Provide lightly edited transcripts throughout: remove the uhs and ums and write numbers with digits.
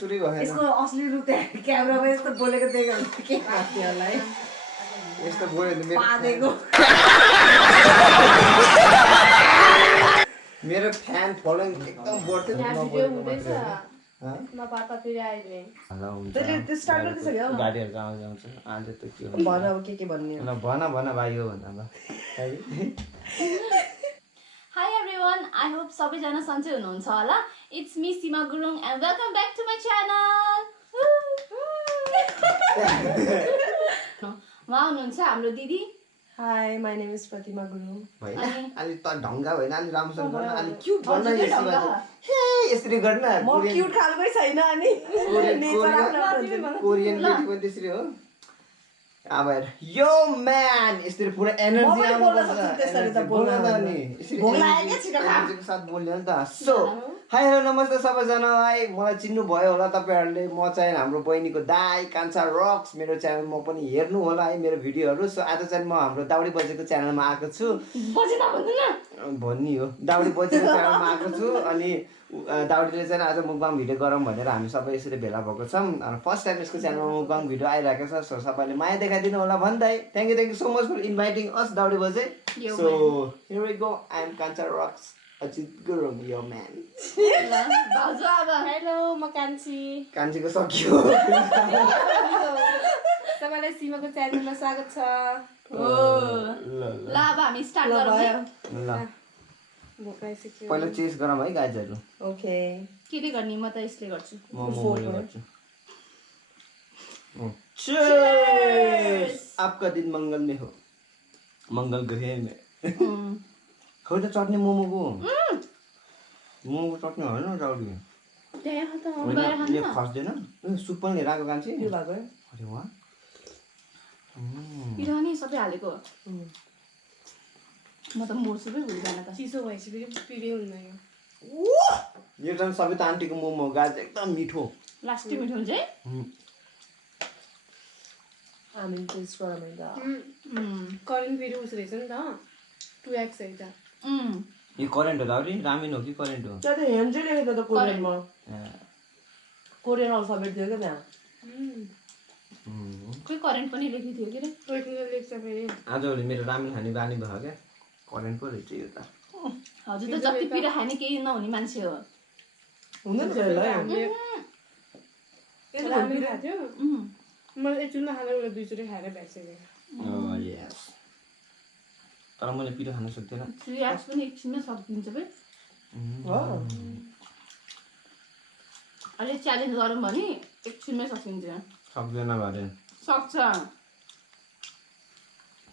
सुरै भयो यसको असली रूप त्यहाँ क्यामेरामा यस्तो बोलेको देख्यो भने के लाग्थ्यो होला है यस्तो बोल्यो भने पादेको मेरो फ्यान फलोइङ एकदम बढ्थ्यो त्यो स्टार्ट गर्दैछ क्या गाडीहरुको आउँछ आज त के हो भन अब के भन्ने ल भन भाइ हो भन ल Hi everyone, I hope सबैजना सन्चै हुनुहुन्छ होला. It's me Seema Gurung and welcome back to my channel. उहाँ हुनुहुन्छ हाम्रो दिदी. Hi, my name is Pratima Gurung. अलि त ढङ्गा होइन अलि राम्रोसँग गर्न अलि क्युट गर्न यसरी हे यसरी गर्न म क्युट खालकै छैन अनि नेचर आफ्नो कोरियन केटी पनि त्यसरी हो अब यो म्यान यसरी पुरा एनर्जी आउँछ त्यसरी त बोल्न नि यसरी एनर्जीको साथ बोल्यो नि त सो हाई हेलो नमस्ते सबैजना है मलाई चिन्नु भयो होला तपाईहरुले म चाहिँ हाम्रो बहिनीको दाइ कान्छा रक्स मेरो च्यानलमा पनि हेर्नु होला है मेरो भिडियोहरु सो आज चाहिँ म हाम्रो दाउडी बजेको च्यानलमा आएको छु भन्नी हो दाउडी बजेको च्यानलमा आएको छु अनि दाउडीले चाहिँ आज मुकबाङ भिडियो गरौँ भनेर हामी सबै यसरी भेला भएको छौं अनि फर्स्ट टाइम यसको च्यानलमा मुकबाङ भिडियो आइरहेको छ सो सबैले माया देखाइदिनु होला भन्दै thank you so much for inviting us दाउडी बजे so here we go I am Kancha rocks Ajit Gurung यो म्यान भाउजू अब हेलो म कान्छी कान्छीको सकियो तपाईलाई सीमाको च्यानलमा स्वागत छ ल अब हामी स्टार्ट गरौँ है ल भोकाइसक्यो पहिला चेस गरौँ है गाइजहरु ओके केले गर्ने म त यसले गर्छु म मोमोले गर्छु चीयर्स आपका दिन मंगलमय हो मंगल ग्रह में खै त चट्नी मोमोको मोमोको चट्नी होइन दाउडी त्यहाँ त यो खस्दैन सुप पनि लिएर आएको कान्छी के भएको अरे वाह पिरो नि सबै हालेको म त मोर्छु पो भुलिँदैन त चिसो भएपछि फेरि पिरे हुन्न यो यो चाहिँ सबिता आन्टीको मोमो गाज एकदम मिठो लास्टै मिठो हुन्छ है हामी टेस्ट गरौँ है त करेन्ट फेरि उस रहेछ नि त 2x है त यो करेन्ट हो दाउडी रामिन हो कि करेन्ट हो त्यहाँ त हेन्जै लेखेको त कोरियनमा कोरियन अल्फाबेट थियो क्या त्यहाँ कोही करेन्ट पनि लेखेको थियो के रे टोइकिङले लेख्छ फेरि आजभोलि मेरो रामिन खाने बानी भयो क्या करेन्ट पो रहेछ यो त हजुर त जति पिरो खाने केही नहुने मान्छे हो हुँदैन त्यसलाई यो राम्रै खाएको थियो मैले एकचोटिमा खाँदा उसले दुईचोटि खाएर भ्याइसकेँ यस तर मैले पिरो खान सक्दिनँ 3x पनि एकछिनमै सकिन्छ बे अहिले च्यालेन्ज गरौँ भने एकछिनमै सकिन्छ सक्दैन भरे सक्छ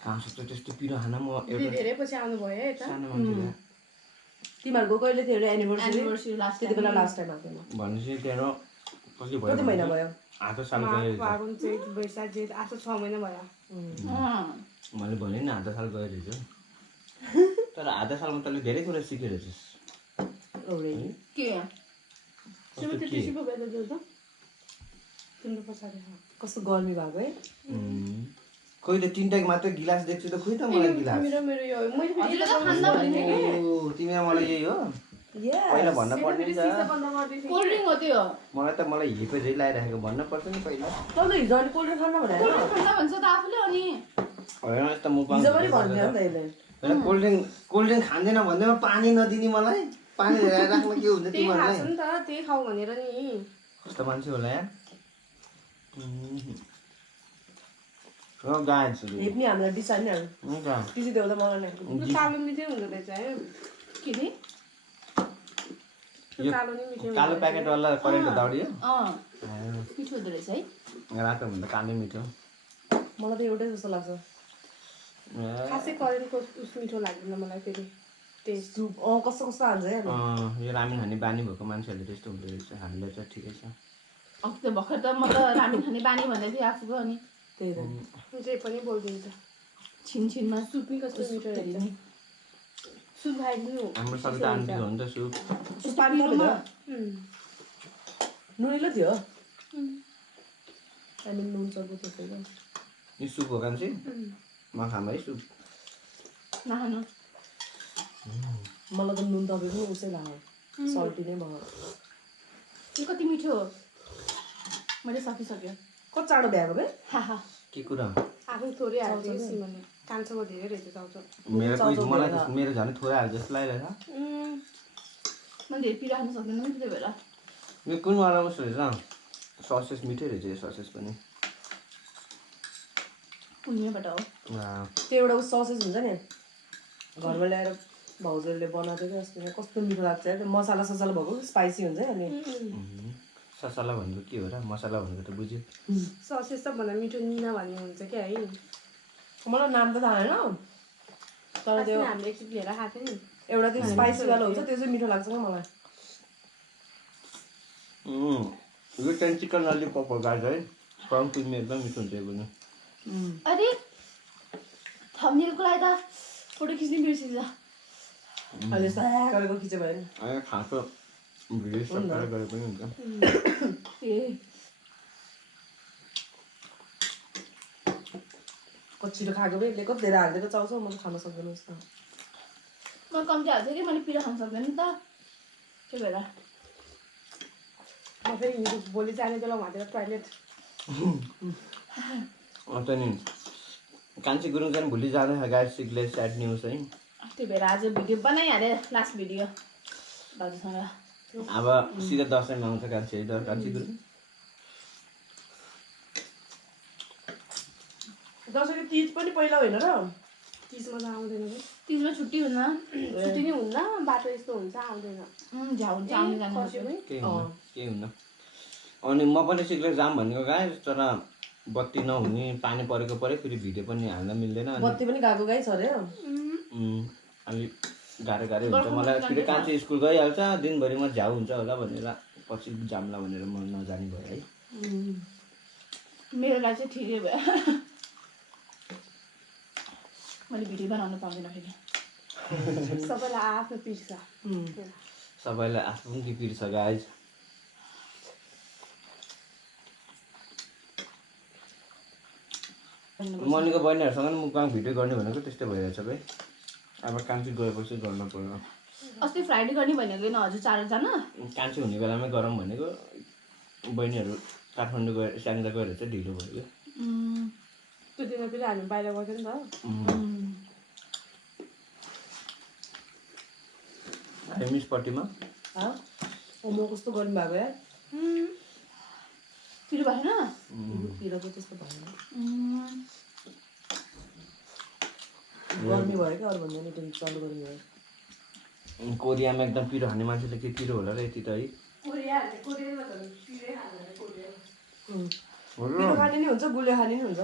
कहाँ सक्छ त्यस्तो पिरो खान म दिदी धेरै पछि आउनु भयो है त सानो मान्छे तिमीहरूको कहिले थियो एनिभर्सरी लास्ट त्यति बेला लास्ट टाइम आएको थियो भनेपछि तेरो कति भयो कति महिना भयो आधा साल गयो फागुन चैत वैशाख जेठ आज 6 महिना भयो मैले भने नि आधा साल गयो रहेछ तर आधा सालमा तैँले धेरै कुरा सिकेको रहेछस् के तिम्रो त त्यसै पो गयो त तिम्रो पछाडि कस्तो गर्मी भएको है कोही त तीनटा मात्रै गिलास देख्छु त खोइ त मलाई गिलास मेरो यो मैले हजुरले त खान्दा भने ओ तिमी र मलाई यही हो पहिला भन्न पर्ने नि त कोल्ड ड्रिङ्क हो त्यो मलाई हिपे झै लाइराखेको भन्न पर्छ नि पहिला तँले हिजो अनि कोल्ड ड्रिङ्क खान्न भने खान्दा भन्छ त आफूले अनि होइन यस्तो मुख हिजो पनि भन्थ्यो नि त यसले होइन कोल्ड ड्रिङ्क खाँदैन भन्दैमा पानी नदिने मलाई पानी राख्न के हुन्छ तिमीहरूलाई नि त त्यही खाऊ भनेर नि कस्तो मान्छे होला यार हो गाइस हेप्नी हामीलाई डिसाइड नै हुन्छ तिसी देऊ त मलाई नै कालो मिठै हुँदो रहेछ है के रे कालो नि मिठो कालो प्याकेट वाला करेन्ट दाउडी हो मिठो हुँदो रहेछ है रातो भन्दा कालो मिठो मलाई त एउटै जस्तो लाग्छ खासै करेन्टको उस मिठो लाग्दैन मलाई फेरि टेस्ट सुप कस्तो कस्तो हाल्छ है यो रामिन खाने बानी भएको मान्छेहरूले त्यस्तो हुँदो रहेछ हामीलाई चाहिँ ठिकै छ अब त्यो भर्खर त म त रामिन खाने बानी भन्दै थिएँ आफूको अनि त्यही त जे पनि बोलिदिन्छ छिनछिनमा सुप नि कस्तो मिठो रहेछ सुप खाइदिनु हाम्रो सबै आन्टीको हो नि त सुप पानी मात्रै नुनिलो थियो हामी नुन चल्को थियो यो सुप हो कान्छी म खाम है सुप नखानु मलाई त नुन तपाईँको उसै लाग्यो सल्टी नै भयो यो कति मिठो मैले सकिसक्यो कति चाँडो भ्याएको बे हाहा के कुरा आफै थोरै हाल्छ सिमाले कान्छोमा धेरै रहेछ चाउचाउ मेरो झन् थोरै हाल जस्तो लागिरहेछ मैले धेरै पिराख्नु सक्दैन नि त्यही भएर यो कुन वाला कस्तो रहेछ ससेस मिठै रहेछ यो ससेस पनि पुण्यबाट हो त्यो एउटा ससेज हुन्छ नि घरमा ल्याएर भाउजूले बनाएको थियो अस्ति कस्तो मिठो लाग्छ त्यो मसाला ससाला भएको स्पाइसी हुन्छ अनि ससाला भनेको के हो र मसाला भनेको त बुझ्यो ससेज त भन्दा मिठो निना भन्ने हुन्छ क्या है मलाई नाम त थाहा छैन तर त्यो हामीले एकचोटि लिएर खाएको थियो नि एउटा त्यो स्पाइसी वाला हुन्छ त्यो चाहिँ मिठो लाग्छ क्या मलाई यो चाहिँ चिकन ललिपप हो गाइस है फ्रम पिमी एकदम मिठो हुन्छ यो पनि अरे थम्बनेलको लागि त फोटो खिच्ने बिर्सिन्छ अहिले गरेको खिच्यो भयो नि अहिले खासो भिडियो सबै गरे पनि हुन्छ ए कति छिटो खाएको बे यसले कति धेरै हालिदिएको चाउँछ म त खान सक्दैन जस्तो म कम्ती हाल्छु कि मैले पिरा खान सक्दैन नि त त्यही भएर म फेरि भोलि जाने बेला उहाँतिर टोइलेट अन्त नि कान्छी गुरुङ चाहिँ भोलि जानु छ गाइस सिक्ले स्याड न्युज है त्यही भएर आज भिडियो बनाइहालेँ लास्ट भिडियो दाजुसँग अब सिधा दसैँमा आउँछ कान्छी है त कान्छी गुरुङ दसैँको तिज पनि पहिला होइन र तिजमा त आउँदैन कि तिजमा छुट्टी हुन्न छुट्टी नै हुन्न बाटो यस्तो हुन्छ आउँदैन झ्याउ हुन्छ आउने जानु केही हुन्न अनि म पनि सिक्ले जाम भनेको गाइस तर बत्ती नहुने पानी परेको पऱ्यो फेरि भिडियो पनि हाल्न मिल्दैन बत्ती पनि गएको गाई छ अरे अलिक गाह्रो हुन्छ मलाई फेरि कान्छी स्कुल गइहाल्छ दिनभरिमा झ्याउ हुन्छ होला भनेर पछि जाम्ला भनेर म नजाने भयो है मेरो लागि चाहिँ ठिकै भयो मैले भिडियो बनाउनु पाउँदैन फेरि सबैलाई आफ्नो पिर्छ सबैलाई आफ्नो कि पिर्छ गाइज मनिको बहिनीहरूसँग पनि मुखबाङ भिडियो गर्ने भनेको त्यस्तै भइरहेछ भाइ अब कान्छी गएपछि गर्न पर्यो अस्ति फ्राइडे गर्ने भनेको होइन हजुर 4जना कान्छी हुने बेलामै गरौँ भनेको बहिनीहरू काठमाडौँ गएर स्याङ्जा गएर चाहिँ ढिलो भयो त्यो दिन फेरि हामी बाहिर गएको नि त मिसपट्टिमा म कस्तो गर्नु भएको यार पिरो भएन पिरो त त्यस्तो भएन गर्मी भयो क्या अरू भन्दा नि पनि चालु गर्मी भयो कोरियामा एकदम पिरो खाने मान्छेले के पिरो होला र यति त है पिरो खाने नि हुन्छ गुलियो खाने नि हुन्छ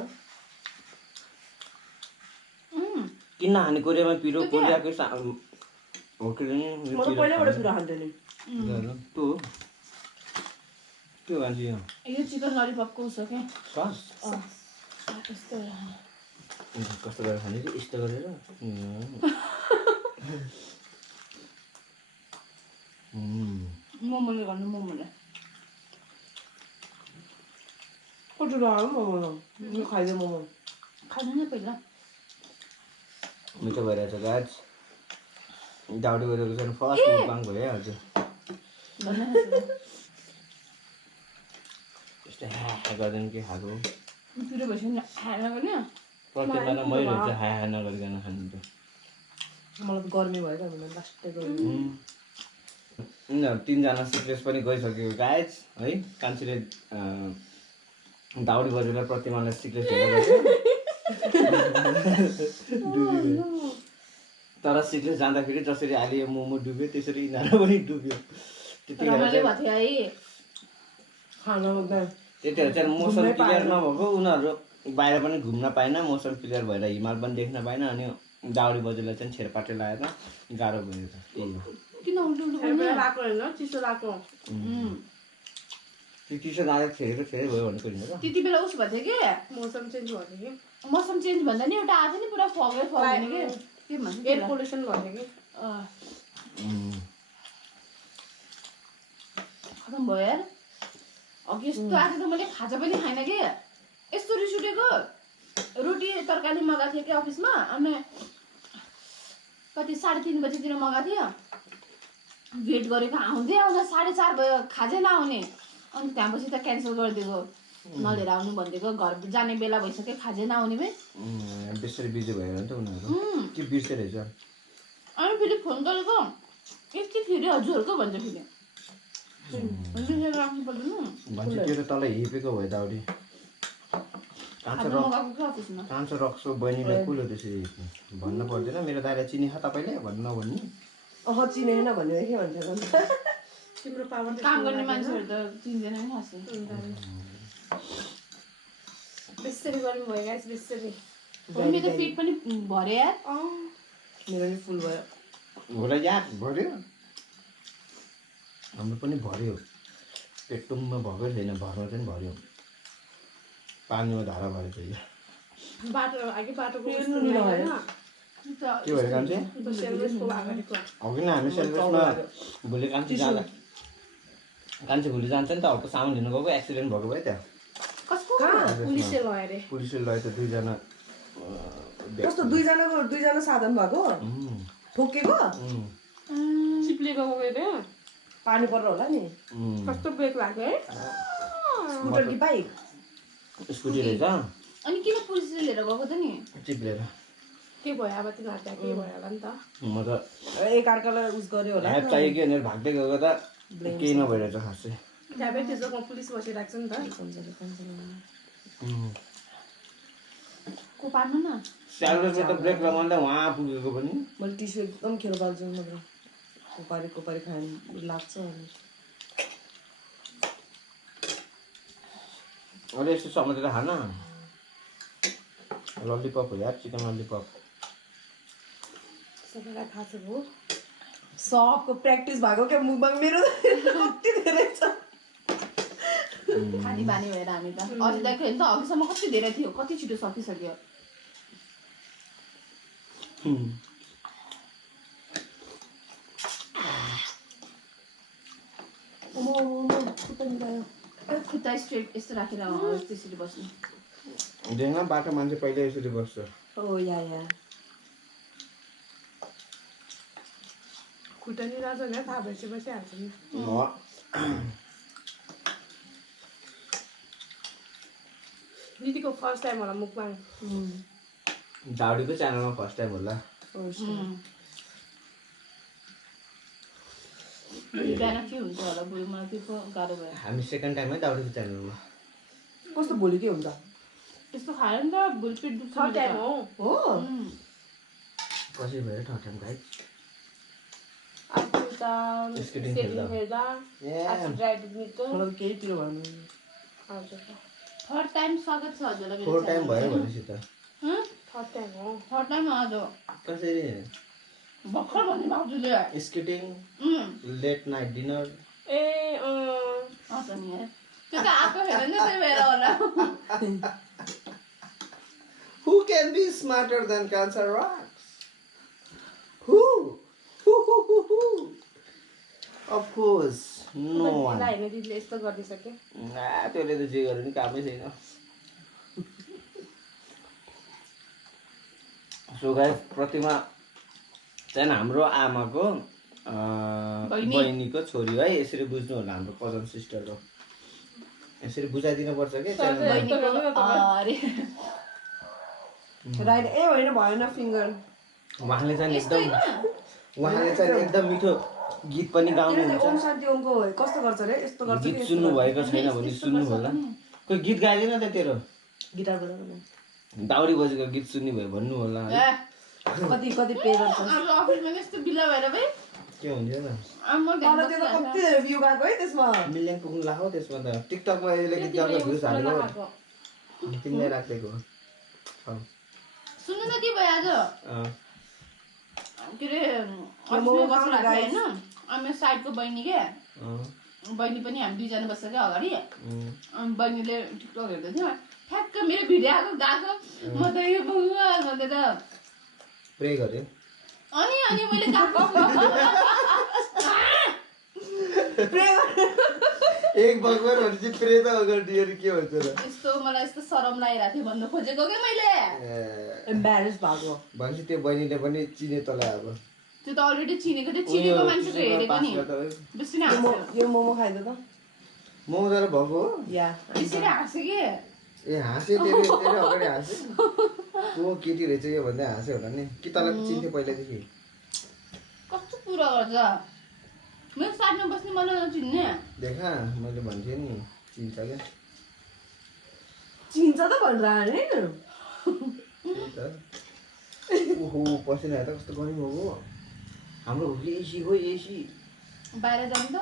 किन खाने कोरियामा पिरो कोरियाकै होटेल नि म त पहिल्यैबाट पिरो खान्थेँ नि त्यो खान्छ यो चिकन ललिपपको उसो क्या सस कस्तो कस्तो गरेर खाने कि यस्तो गरेर मोमोले गर्नु मोमोले कति रह्यो मोमो यो खाइदियो मोमो खानु नै पहिला मिठो भइरहेछ गाज दाउडी गरेको चाहिँ फर्स्ट मुखबाङ भइहाल्छ यस्तो ह्या गर्दैन के खाएको पिरो भइसक्यो खाएर गर्ने प्रत्येकमा मैले हुन्छ ह्या नगरिकन खानु त मलाई त गर्मी भयो क्या मलाई लास्टै गर्मी यिनीहरू 3जना सिक्रेस पनि गइसक्यो गाइज है कान्छीले दाउडी बजेलाई प्रतिमालाई सिक्रेस हेरेर तर सिक्रेस जाँदाखेरि जसरी अहिले यो मोमो डुब्यो त्यसरी यिनीहरू पनि डुब्यो त्यतिखेर चाहिँ मोसन क्लियर नभएको उनीहरू बाहिर पनि घुम्न पाएन मोसन क्लियर भएर हिमाल पनि देख्न पाएन अनि दाउडी बजेलाई चाहिँ छेरपाटे लगाएर गाह्रो भयो त त्यही हो चिसो लाग्यो चिसो लागेको फेरेको फेरि भयो भनेको नि त त्यति बेला उस भयो कि मौसम चेन्ज भयो कि मौसम चेन्ज भन्दा नि एउटा आज नि पुरा फगै फग्ने कि के भन्छ एयर पोल्युसन भयो कि खतम भयो यार अघि यस्तो आज त मैले खाजा पनि खाइनँ कि यस्तो रिस उठेको रोटी तरकारी मगाएको थिएँ कि अफिसमा अनि कति 3:30 बजीतिर मगाएको थियो वेट गरेको आउँदै 4:30 भयो खाजै नआउने अनि त्यहाँपछि त क्यान्सल गरिदिएको नलिएर आउनु भनिदिएको घर जाने बेला भइसक्यो खाजै नआउने भए बेसरी बिजी भयो नि त उनीहरू के बिर्सेर रहेछ अनि फेरि फोन गरेको यति फेरि हजुरहरूको भन्छ फेरि राख्नु पर्दैन भन्छ त्यो त तल हिपेको भयो दाउडी कान्छो रक्सो बहिनीलाई कुलो त्यसरी भन्न पर्दैन मेरो दाइलाई चिनी खा तपाईँले भन्नु नभन्नु चिनेन भन्यो के भन्छ तिम्रो पावर काम गर्ने मान्छेहरू त चिन्दैन नि खासै बेसरी गर्नु भयो गाइस बेसरी मेरो त पेट पनि भरे यार मेरो नि फुल भयो होला याद भर्यो हाम्रो पनि भर्यो पेट टुम्मा भएकै छैन भर्नु चाहिँ भर्यो पानीमा धारा भरे थियो बाटो बाटोको के भयो कान्छे अघि नै हामी सेलरोसमा भोलि कान्छे भोलि जान्छ नि त हल्का सामान लिनु गएको एक्सिडेन्ट भएको भयो त्यहाँ पुलिसले लयो अरे पुलिसले लयो त दुईजना कस्तो दुईजना साधन भएको ठोकेको चिप्लेको गयो पानी परेर होला नि कस्तो ब्रेक लाग्यो है स्कुटर कि बाइक स्कुटी रहेछ अनि किन पुलिसले लिएर गएको त नि चिप्लेर के भयो अब तिनीहरू त्यहाँ के भयो होला नि त म त एकअर्कालाई उस गर्यो होला ह्याप चाहियो कि भनेर भाग्दै गएको त केही नभइरहेछ खासै त्यहाँ पनि त्यो जग्गामा पुलिस बसिरहेको छ नि त को पार्नु न स्यालरोसमा त ब्रेक लगाउँदा उहाँ पुगेको पनि मैले टिस्यु एकदम खेरो पाल्छु मतलब कोपारी खानु लाग्छ अनि अरे यस्तो समातेर खान ललिपप हो यार चिकन ललिपप सबैलाई थाहा छ भयो सबको प्र्याक्टिस भएको क्या मुखबाङ मेरो कति धेरै छ खाने बानी भएर हामी त अघिदेखि होइन त अघिसम्म कति धेरै थियो कति छिटो सकिसक्यो खुट्टा स्ट्रेट यस्तो राखेर त्यसरी बस्नु हुँदैन बाटो मान्छे पहिल्यै यसरी बस्छ ओ या खुट्टा नि राजा भने थाहा भएपछि बसिहाल्छ नि दिदीको फर्स्ट टाइम होला मुखबाङ दाउडीको च्यानलमा फर्स्ट टाइम होला बिहान के हुन्छ होला बुढी मलाई त्यो गाह्रो भयो हामी सेकेन्ड टाइमै दाउडीको च्यानलमा कस्तो भोलि के हुन्छ त्यस्तो खायो नि त भुल पेट दुख्छ थर्ड टाइम हो कसरी भयो थर्ड टाइम गाइड मलाई केहीतिर भन्नु थर्ड टाइम स्वागत छ हजुरलाई फोर टाइम भयो भनेपछि त थर्ड टाइम हो थर्ड टाइम हजुर कसरी भर्खर भन्ने भाउजूले स्केटिङ लेट नाइट डिनर ए त नि त्यो त आएको हेर नि त्यही भएर होला Who can be smarter than Cancer Rocks? Who? Of course, no one. दिदीले यस्तो गरिदिइसक्यो त्यसले त जे गरे नि कामै छैन सो गाइस प्रतिमा चाहिँ हाम्रो आमाको बहिनीको छोरी है यसरी बुझ्नु होला हाम्रो कजन सिस्टर हो यसरी बुझाइदिनु पर्छ के राइट ए होइन भएन फिङ्गर उहाँले चाहिँ एकदम मिठो गीत पनि गाउनुहुन्छ ओम शान्ति ओमको कस्तो गर्छ रे यस्तो गर्छ गीत सुन्नु भएको छैन भने सुन्नु होला कोही गीत गाइदिन त तेरो गिटार बजाउनु दाउडी बजेको गीत सुन्ने भयो भन्नु होला कति पे गर्छ अफिसमा यस्तो बिला भएर भाइ के हुन्थ्यो न तर त्यो त कति धेरै भ्यू गएको है त्यसमा मिलियन पुग्नु लाग्यो त्यसमा त टिकटकमा यसले गीत गाउँदा भ्युज हालेको तिमीले राखेको सुन्नु न के भयो आज के अरे होइन अनि साइडको बहिनी के बहिनी पनि हामी दुईजना बस्छ क्या अगाडि अनि बहिनीले टिकटक हेर्दै थियो ठ्याक्क मेरो भिडियो आएको गएको म त यो भगवान् भनेर प्रे गर्यो अनि मैले गएको एक भगवान भनेपछि प्रे त गरिदियो के भन्छ र यस्तो मलाई यस्तो शरम लागिरहेको थियो भन्नु खोजेको क्या मैले एम्ब्यारेस भएको भनेपछि त्यो बहिनीले पनि चिने तँलाई अब त्यो त अलरेडी चिनेको थियो चिनेको मान्छेको हेरेको नि बेसी नै यो मोमो खाइदो त मोमो तर भएको हो या त्यसरी हाँसे कि ए हाँसे तेरे अगाडि हाँसे को केटी रहेछ यो भन्दै हाँस्यो होला नि कि तँलाई चिन्थ्यो पहिल्यैदेखि कस्तो कुरा गर्छ मेरो साथमा बस्ने मलाई नचिन्ने देखा मैले भन्थेँ नि चिन्छ क्या चिन्छ त भनेर नि त्यही त ओहो पसिना हेर्दा कस्तो गर्मी भएको हाम्रो हो कि एसी हो एसी बाहिर जानु त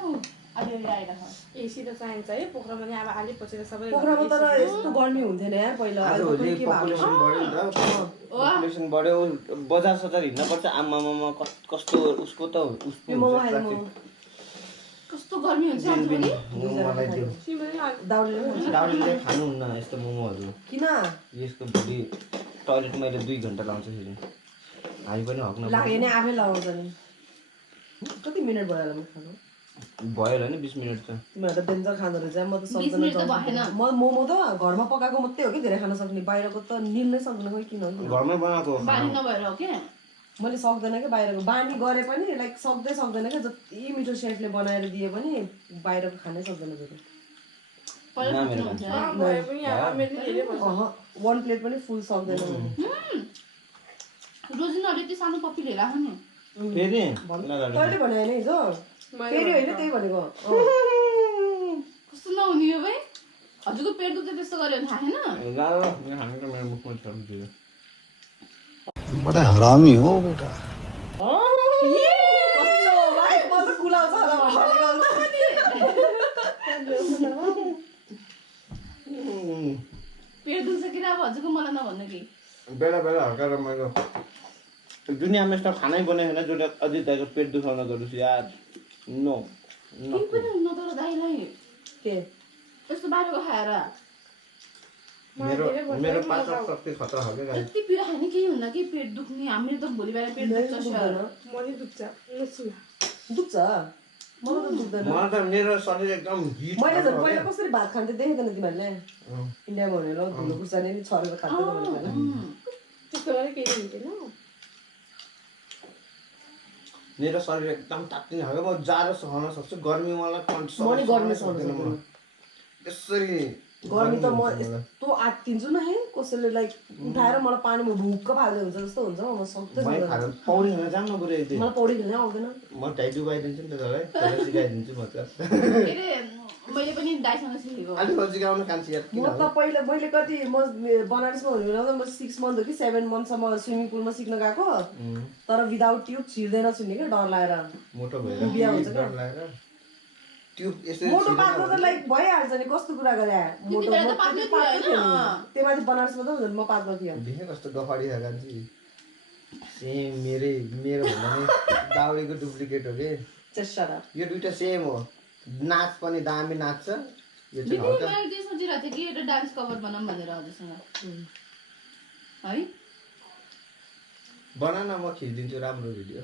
अलिअलि आइरहेको एसी त चाहिन्छ है पोखरामा नि अब अलि पछि सबै पोखरामा तर यस्तो गर्मी हुन्थेन यार पहिला आज अहिले होली के भएको पपुलेसन बढ्यो नि त पपुलेसन बढ्यो बजार सजार हिँड्न पर्छ आमामामा कस्तो उसको त उसको मोमो हुन्छ खायो ट्राफिक कस्तो गर्मी हुन्छ आज दिन भोलि मलाई दियो दाउले दाउले खानुहुन्न यस्तो मोमोहरू किन यसको भोलि टोइलेट मैले 2 घन्टा लाउँछ फेरि हामी पनि हक्न लाग्यो नि आफै लगाउँछ नि कति मिनट भयो होला म खानु भयो होला नि 20 मिनट त तिमीहरू त डेन्जर खाँदो रहेछ म त 20 मिनट त भएन। म मोमो त घरमा पकाएको मात्रै हो कि धेरै खान सक्ने बाहिरको त निल्नै सक्दैन खोइ किन हो घरमै बनाएको बानी नभएर हो के मैले सक्दैन क्या बाहिरको बानी गरे पनि लाइक सक्दैन क्या जति मिठो सेफले बनाएर दिए पनि बाहिरको खानै सक्दैन फेरि पहिला मेरो सक्नुहुन्छ। वान प्लेट पनि फुल सक्दैन रोजिन अलि त्यो सानो पप्पी लिएर आएको नि फेरि तैँले भने होइन हिजो फेरि होइन त्यही भनेको कस्तो नहुने हो भाइ हजुरको पेट दुख्छ त्यस्तो गऱ्यो भने थाहा छैन मेरो मुखमा छ बड़ा हरामी हो बेटा कस्तो भाइ म त कुलाउँछ होला पेट दुख्छ किन अब हजुरको मलाई नभन्नु कि बेला बेला हल्का रमाइलो दुनियाँमा यस्तो खानै बनेको छैन जो अझै दाइको पेट दुखाउन गरोस् यार नो केही पनि हुन्न तर दाइलाई के यस्तो बाहिरको खाएर मेरो पाचक शक्ति खतरा हो क्या गाइस यति पिरा खाने केही हुन्न कि पेट दुख्ने हाम्रो त भोलि बिहान पेट दुख्छ सर मनी दुख्छ दुख्छ मलाई त दुख्दैन मलाई त मेरो शरीर एकदम हिट मैले त पहिला कसरी भात खान्थेँ देखेको थिएन तिमीहरूले इन्डियामा भनेर धुलो खुर्सानी नि छरेर खान्थ्यो त मैले त्यस्तो गरे केही हुन्थेन मेरो शरीर एकदम तात्तिने खालको म जाडो सहन सक्छु गर्मी मलाई म नि गर्मी सहन सक्दिनँ त्यसरी गर्मी त म यस्तो आत्तिन्छु नि कसैले लाइक उठाएर मलाई पानीमा भुक्क फाल्दै हुन्छ जस्तो हुन्छ म सक्दैन पौडी खेल्न जाऊँ न बरु एक दिन मलाई पौडी खेल्नै आउँदैन म टाइ डुबाइदिन्छु नि त तँलाई तँलाई सिकाइदिन्छु म त के अरे मैले पनि दाइसँग सिकेको अलिक सिकाउनु कान्छी यार म त पहिला मैले कति म बनारसमा हुने बेला म 6 मन्थ हो कि 7 मन्थसम्म स्विमिङ पुलमा सिक्न गएको तर विदाउट ट्युब छिर्दैन छुन्ने क्या डर लागेर मोटो भएर बिहा हुन्छ क्या डर लागेर ट्युब यसरी मोटो पातलो त लाइक भइहाल्छ नि कस्तो कुरा गरे मोटो बेला त पातलो थियो होइन? त्यो माथि बनारसमा त म पातलो थियो देखेँ कस्तो गफाडी छ कान्छी सेम मेरो भन्दा नि दाउरीको डुप्लिकेट हो कि चेस्टा यो दुइटा सेम हो नाच पनि दामी नाच्छ यो चाहिँ दिदी हल्का मैले के सोचिरहेको थिएँ कि एउटा डान्स कभर बनाऊँ भनेर हजुरसँग है बना न म खिचिदिन्छु राम्रो भिडियो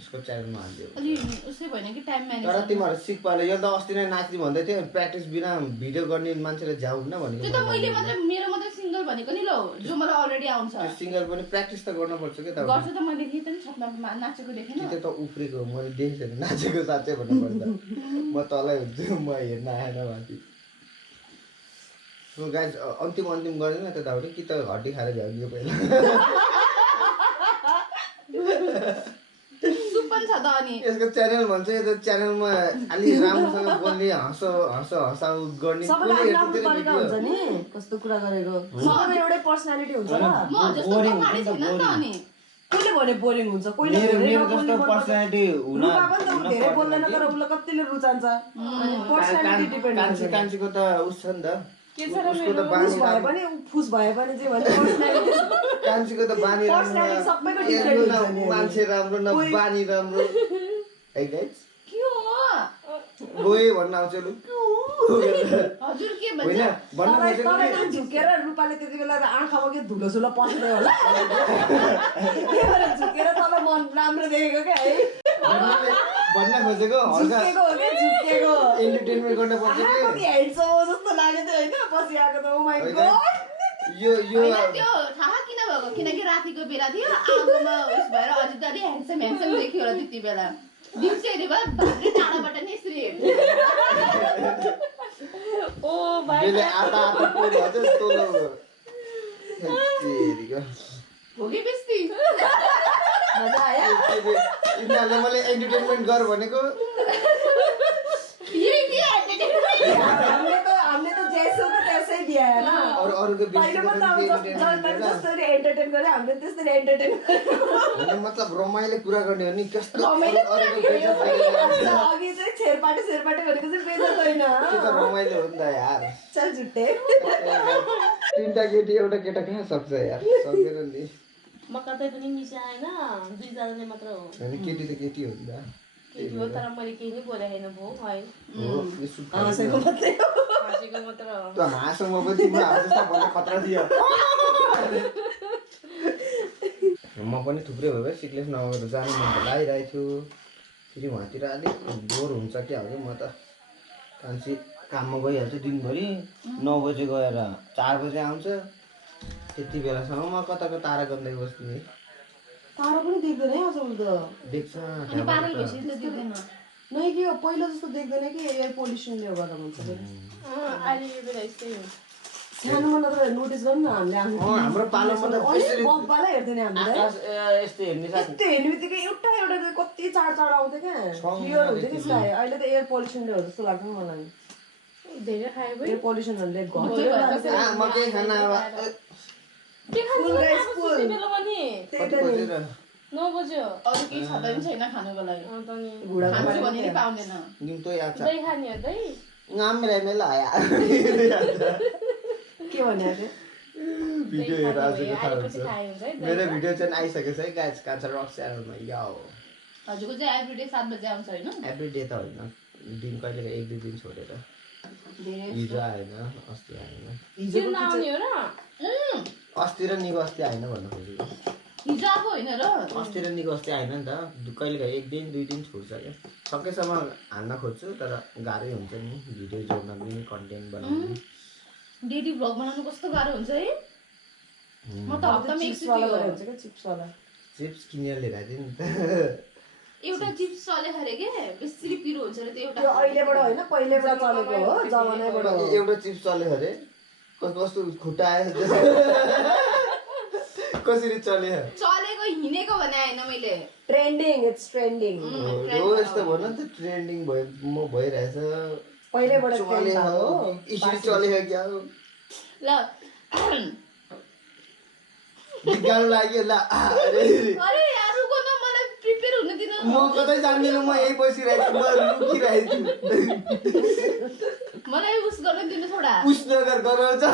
यसको च्यानलमा हालिदियो अलि उसै भएन कि टाइम म्यानेज तर तिमीहरू सिक पाले यो त अस्ति नै नाच्ने भन्दै थियो प्र्याक्टिस बिना भिडियो गर्ने मान्छेले झ्याउन्न भनेको त्यो त मैले मात्रै मेरो मात्रै सिङ्गल भनेको नि लो जो मलाई अलरेडी आउँछ त्यो सिङ्गल पनि प्र्याक्टिस त गर्नुपर्छ के त गर्छु त मैले गीत पनि छतमा नाचेको देखेन कि त उफ्रेको मैले देखेँ नाचेको साँच्चै भन्नुपर्दा म तलै हुन्छु म हेर्न आएन माथि सो गाइज अन्तिम गरिदिनु त दाउरी कि त हड्डी खाएर भ्याइदियो पहिला सुपन छ त अनि यसको च्यानल भन्छ यो त च्यानलमा अलि राम्रोसँग बोल्ने हँसाउ गर्ने सबैलाई आफ्नो तरिका हुन्छ नि कस्तो कुरा गरेको सबैको एउटै पर्सनालिटी हुन्छ र म जस्तो गफाडी छैन नि त अनि कसले भने बोरिङ हुन्छ कोहीले मेरो जस्तो पर्सनालिटी हुन रुपा पनि त ऊ धेरै बोल्दैन तर उसलाई कतिले रुचान्छ अनि पर्सनालिटी डिपेन्ड हुन्छ कान्छीको त उस छ नि त उसको त फुस बानी भए पनि फुस भए पनि चाहिँ भने पर्सनालिटी कान्छीको त बानी पर्सनालिटी सबैको राम्रो डिफरेन्ट हुन्छ न नि मान्छे राम्रो न बानी राम्रो है गाइस के हो गोए भन्न आउँछ लु हजुर के भन्छ होइन भन्न तर खोजेको एकदम झुकेर रूपाले त्यति बेला आँखामा के धुलो सुलो पस्दै होला त्यही भएर झुकेर तल मन राम्रो देखेको क्या है भन्न खोजेको हल्का झुकेको हो क्या झुकेको इन्टरटेनमेन्ट गर्न पर्छ आँखाको कि कि ह्यान्डसम हो जस्तो लाग्यो थियो होइन पछि आएको त ओ माई गॉड यो होइन त्यो थाहा किन भएको किनकि रातिको बेला थियो आगोमा उस भएर अझै त अलि ह्यान्डसम देखियो होला त्यति बेला दिउँसो हेऱ्यो भए भाग्ने टाढाबाट नै यसरी हेर्ने ओ भाइ मैले आटा को भन्छ तोलो हेरीको भोगे बेस्ती मजा आयो यिनीहरूले मलाई एन्टरटेनमेन्ट गर भनेको यही दियो हमने तो जैसे को तैसे ही दिया है ना अरूको पहिले पनि अब जसरी एन्टरटेन गरे हामीले त्यसरी एन्टरटेन मतलब रमाइलो कुरा गर्ने हो नि कस्तो अघि चाहिँ छेरपाटे भनेको चाहिँ बेजत होइन त्यो त रमाइलो हो नि त यार चल झुट्टे 3टा केटी एउटा केटा कहाँ सक्छ यार सक्दैन नि म कतै पनि मिसाएन 2 जनाले मात्र हो अनि केटी त केटी हो नि त केटी हो तर मैले केही नै बोले हैन भो है हो यसो हाँसेको मात्रै हो हाँसेको मात्र हो त्यो हाँसोमा पनि तिम्रो हात जस्तो भन्ने खतरा थियो म पनि थुप्रै भयो सिक्लेस नगएर जानु मन त लागिरहेको थियो फेरि उहाँतिर अलिक बोर हुन्छ क्या हो म त कान्छी काममा गइहाल्छु दिनभरि 9 बजे गएर 4 बजे आउँछ त्यति बेलासम्म म कताको तारा गन्दै बस्छु नि तारा पनि देख्दैन है आजकल त देख्छ अनि पागल भएपछि त देख्दैन नै कि पहिला जस्तो देख्दैन कि एयर पोल्युसनले गर्दा भन्छ अहिले यो बेला यस्तै हो सानोमा नत्र नोटिस गर्नु न हामीले हाम्रो पालोमा त त्यसरी बब्बाला हेर्थ्यो नि हामीले आकाश यस्तो हेर्ने साथ यस्तो हेर्ने बित्तिकै एउटा कति चाड आउँथ्यो क्या क्लियर हुन्थ्यो कि स्काई अहिले त एयर पोल्युसनले हो जस्तो लाग्छ मलाई धेरै खायो एयर पोल्युसनहरूले म केही खाना स्कुल बेला पनि कति बजेर 9 बज्यो अरू केही छँदै पनि छैन खानुको लागि घुडा खान्छु भने नि पाउँदैन निम्तो याद छ दही खाने हो दही गामलाई मेला आया के भनेको थियो भिडियो हेरेर आजको थाहा आएपछि हुन्छ खायो हुन्छ है मेरो भिडियो चाहिँ आइसकेको छ है गाइस कान्छ रक च्यानलमा याओ हजुरको चाहिँ एभ्रिडे 7 बजे आउँछ होइन एभ्री डे त होइन दिन कहिले 1-2 दिन छोडेर धेरै हिजो आएन अस्ति आएन त्यो नआउने हो र अस्ति र निको अस्ति आएन भन्न खोजेको हिजो आएको होइन र अस्ति र निको अस्ति आएन नि त कहिले 1 दिन 2 दिन छुट्छ क्या सकेसम्म हान्न खोज्छु तर गाह्रै हुन्छ नि भिडियो जोड्न पनि कन्टेन्ट बनाउनु डेली भ्लग बनाउनु कस्तो गाह्रो हुन्छ है म त हप्तामा एकचोटि हो हुन्छ क्या चिप्स वाला चिप्स किनेर लिएर आइदियो नि त एउटा चिप्स चले खरे के बेसी पिरो हुन्छ रे त्यो त्यो एउटा अहिलेबाट होइन पहिलेबाट चलेको हो जमानाबाट हो एउटा चिप्स चल्यो अरे कस्तो खुट्टा आयो कसरी चल्यो चलेको हिँडेको भने होइन मैले ट्रेन्डिङ इट्स ट्रेन्डिङ हो यस्तो भन नि त ट्रेन्डिङ भयो म भइरहेछ पहिलेबाट चल्यो ट्रेन्ड हो हो यसरी चल्यो क्या हो ल गीत गाउनु लाग्यो ल अरे अरे यार रुको न मलाई प्रिपेयर हुन दिनु म कतै जान्दिनँ म यही बसिरहेको छु म रुकिरहेको छु मलाई उस गर्न दिनु थोडा पुस नगर गराउँछ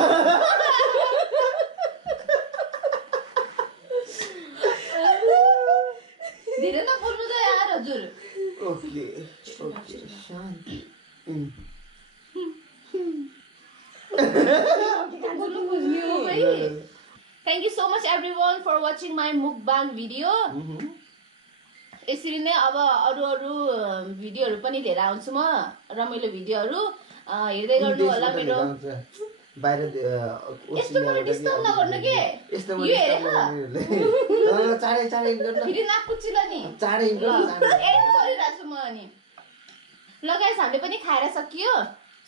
धेरै न बोल्नु त यार हजुर ओके ओके शान्ति बोल्नु बुझ्नु हो है thank you so much everyone for watching my mukbang video यसरी नै अब अरू भिडियोहरू पनि लिएर आउँछु म रमाइलो भिडियोहरू हेर्दै गर्नु होला मेरो बाहिर यस्तो मलाई डिस्टर्ब नगर्नु के यस्तो यो हेरेर चाँडै चाँडै गर्न फेरि नाक कुच्चिला नि चाँडै एन्ड गरिरहेको छु म अनि ल गाइस हामीले पनि खाएर सकियो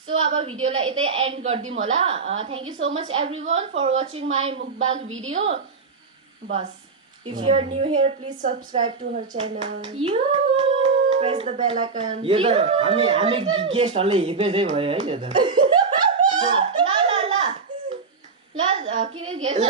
सो अब भिडियोलाई यतै एन्ड गरिदिउँ होला thank you so much everyone for watching my mukbang video बस If you are new here, please subscribe to her channel. Press the bell icon. यो त हामी गेस्टहरुले हेपेजै भयो है यो त ल के रे गेस्ट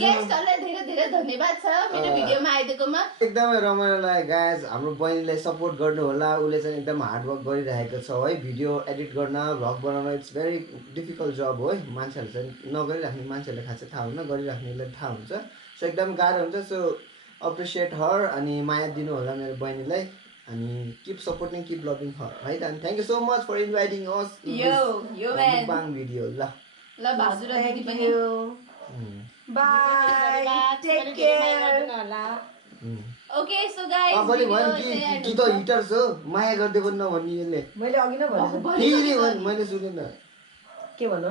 गेस्टहरुलाई धेरै धेरै धन्यवाद छ मेरो भिडियोमा आइदिएकोमा एकदमै रमाइलो लाग्यो गाइज हाम्रो बहिनीलाई सपोर्ट गर्नु होला उले चाहिँ एकदम हार्ड वर्क गरिरहेको छ है भिडियो एडिट गर्न भ्लग बनाउन इट्स भेरी डिफिकल्ट जब हो है मान्छेहरु चाहिँ नगरिराख्ने मान्छेहरुले खास थाहा हुन्न गरिराख्नेलाई थाहा हुन्छ सो एकदम गाह्रो हुन्छ सो अप्रिसिएट हर अनि माया दिनु होला मेरो बहिनीलाई अनि keep supporting keep loving her है त अनि thank you so much for inviting us यो म्यान मुकबाङ भिडियो ल भाउजू र दिदी पनि Bye. Take care. Okay, so guys, अबले भन कि तु त हिटर छौ माया गर्दै पनि नभन्नी यसले मैले अघि नै भने फेरि भन मैले सुनेन के भन्नु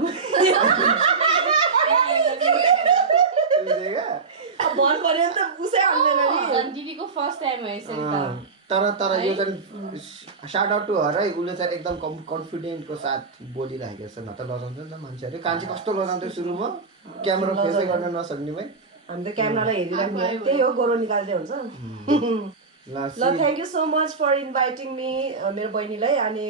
अब भर पर्यो नि त उसै हाल्दैन नि झन् दिदीको फर्स्ट टाइम हो यसरी त तर यो चाहिँ साउट आउट टु हर है उसले चाहिँ एकदम कन्फिडेन्टको साथ बोलिरहेको छ न त लजाउँछ नि त मान्छेहरू कान्छी कस्तो लजाउँथ्यो सुरुमा क्यामेरा फेसै गर्न नसक्ने भाइ हामी त क्यामेरालाई हेरिराख्ने त्यही हो गोरो निकाल्दै हुन्छ ल thank you so much for inviting me मेरो बहिनीलाई अनि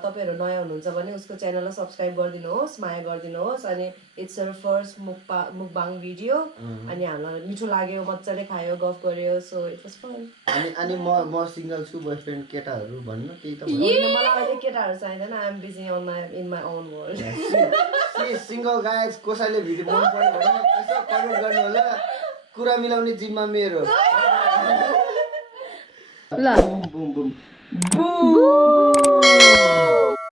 तपाईँहरू नयाँ हुनुहुन्छ भने उसको च्यानललाई सब्सक्राइब गरिदिनुहोस् माया गरिदिनुहोस् अनि इट्स हर फर्स्ट मुकबाङ भिडियो अनि हामीलाई मिठो लाग्यो मजाले खायो गफ गर्यो सो इट वाज फन अनि म सिङ्गल छु बोयफ्रेन्ड केटाहरू भन्नु केही त मलाई अहिले केटाहरू चाहिँदैन I am busy in my own world single guys कसैले भिडियो मन पर्यो भने यसो कमेन्ट गर्नु होला कुरा मिलाउने जिम्मा मेरो ल बुम बुम